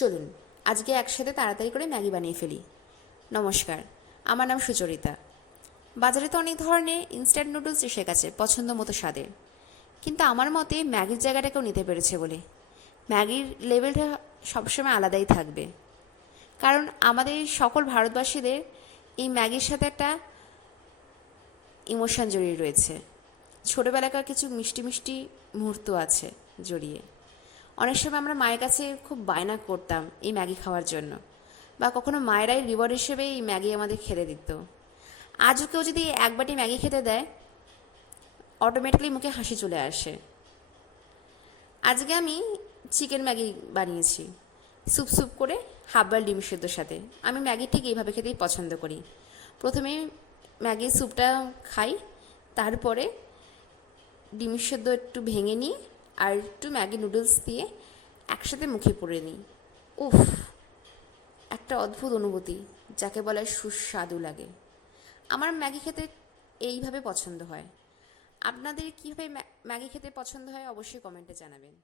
চলুন আজকে একসাথে তাড়াতাড়ি করে ম্যাগি বানিয়ে ফেলি। নমস্কার, আমার নাম সুচরিতা। বাজারে তো অনেক ধরনের ইনস্ট্যান্ট নুডলস এসে গেছে পছন্দ মতো স্বাদের, কিন্তু আমার মতে ম্যাগির জায়গাটা কেউ নিতে পেরেছে বলে। ম্যাগির লেভেলটা সবসময় আলাদাই থাকবে, কারণ আমাদের সকল ভারতবাসীদের এই ম্যাগির সাথে একটা ইমোশন জড়িয়ে রয়েছে। ছোটোবেলাকার কিছু মিষ্টি মিষ্টি মুহূর্ত আছে জড়িয়ে। অনেক সময় আমরা মায়ের কাছে খুব বায়না করতাম এই ম্যাগি খাওয়ার জন্য, বা কখনো মায়েরাই রিওয়ার্ড হিসেবে এই ম্যাগি আমাদের খেতে দিত। আজও কেউ যদি এক বাটি ম্যাগি খেতে দেয়, অটোমেটিক্যালি মুখে হাসি চলে আসে। আজকে আমি চিকেন ম্যাগি বানিয়েছি, স্যুপ স্যুপ করে হাফ বয়েল ডিম সেদ্ধর সাথে। আমি ম্যাগি ঠিক এইভাবে খেতেই পছন্দ করি। প্রথমে ম্যাগির স্যুপটা খাই, তারপরে ডিম সেদ্ধ একটু ভেঙে নিই আর একটু ম্যাগি নুডলস দিয়ে একসাথে মুখে পুরে নিই। উফ, একটা অদ্ভুত অনুভূতি, যাকে বলে সুস্বাদু লাগে। আমার ম্যাগি খেতে এইভাবে পছন্দ হয়। আপনাদের কীভাবে ম্যাগি খেতে পছন্দ হয় অবশ্যই কমেন্টে জানাবেন।